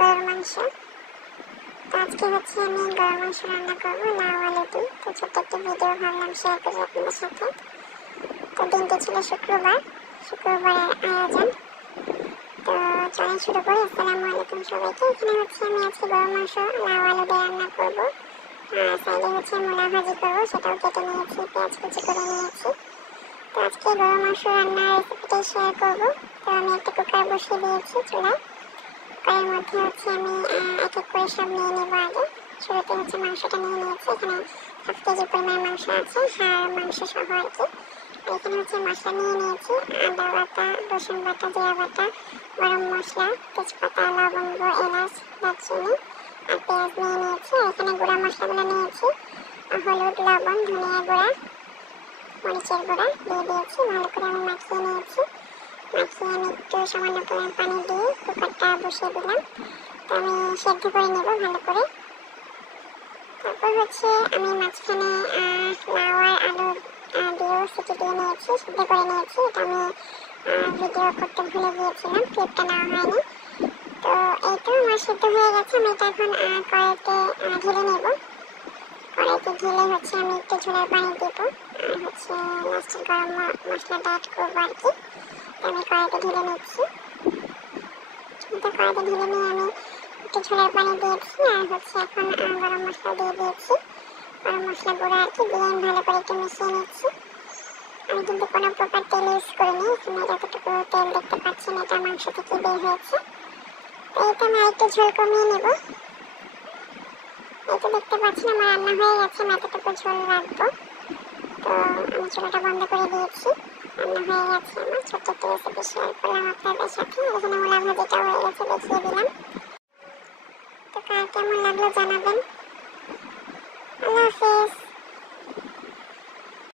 গরুর মাংস। তো আজকে হচ্ছে আমি গরুর মাংস রান্না করবো লাউ আলু দিয়ে। তো ছোট্ট একটা ভিডিও ভাবলাম শেয়ার করি আপনাদের সাথে। তো দিনটা ছিল শুক্রবারের আয়োজন। তো চলেন শুরু করি। আসসালামু আলাইকুম সবাইকে। এখানে হচ্ছে আমি আজকে গরুর মাংস লাউ আলু দিয়ে রান্না করবো। আর সাইডে হচ্ছে মূলা ভাজি করবো, সেটাও কেটে নিয়েছি, পেঁয়াজ কুচি করে নিয়েছি। তো আজকে গরুর মাংস রান্নার রেসিপিটাই শেয়ার করবো। তো আমি একটা কুকার বসিয়ে দিয়েছি চুলায়। কুকারের মধ্যে হচ্ছে আমি এক এক করে সব নিয়ে নেবো আগে। শুরুতে হচ্ছে মাংসটা নিয়ে নিয়েছি। এখানে হাফ কেজি পরিমাণ মাংস আছে, হাড় মাংস সহ আর কি। এখানে হচ্ছে মশলা নিয়ে নিয়েছি, আদা বাটা, রসুন বাটা, জিরা বাটা, গরম মশলা, তেজপাতা, লবঙ্গ, এলাচ, দারচিনি আর পেঁয়াজ নিয়ে নিয়েছি। আর এখানে গুঁড়া মশলাগুলো নিয়েছি, হলুদ, লবণ, ধনিয়া গুঁড়া, মরিচের গুঁড়া দিয়ে দিয়েছি। ভালো করে আমি মাখিয়ে নিয়েছি। মাখিয়ে আমি একটু সামান্য পরিমাণ পানি দিয়ে কুকারটা বসিয়ে দিলাম। তো আমি সেদ্ধ করে নেব ভালো করে। তারপর হচ্ছে আমি মাঝখানে লাউ আর আলু দিয়েও সিটি দিয়ে নিয়েছি, সিদ্ধ করে নিয়েছি। এটা আমি ভিডিও করতে ভুলে গিয়েছিলাম, ক্লিপটা নেওয়া হয়নি। তো এই তো আমার সিদ্ধ হয়ে গেছে। আমি এটা এখন কড়াইতে ঢেলে নেব। কড়াইতে ঢেলে হচ্ছে আমি একটু ঝোলের পানি দেব আর হচ্ছে লাস্টে গরম মশলাটা অ্যাড করবো আর কি। তো আমি কড়াইতে ঢেলে নিচ্ছি। তো কড়াইতে ঢেলে নিয়ে আমি একটু ঝোলের পানি দিয়েছি আর হচ্ছে এখন গরম মশলা দিয়ে দিয়েছি। গরম মশলা গুঁড়া আর কি দিয়ে আমি ভালো করে একটু মিশিয়ে নিচ্ছি। আমি কিন্তু কোনো প্রকার তেল ইউজ করিনি। এখানে যতটুকু তেল দেখতে পাচ্ছেন এটা মাংস থেকে বের হয়েছে। তো এটা আমি একটু ঝোল কমিয়ে নেব। এই তো দেখতে পাচ্ছেন আমার রান্না হয়ে গেছে, আমি এতটুকু ঝোল রাখবো। তো আমি চুলাটা বন্ধ করে দিয়েছি, রান্না হয়ে গেছে আমার। ছোট্ট একটা রেসিপি শেয়ার করলাম আপনাদের সাথে। এখানে মূলা ভাজিটাও হয়ে গেছে, দেখিয়ে দিলাম। তো কার কেমন লাগলো জানাবেন।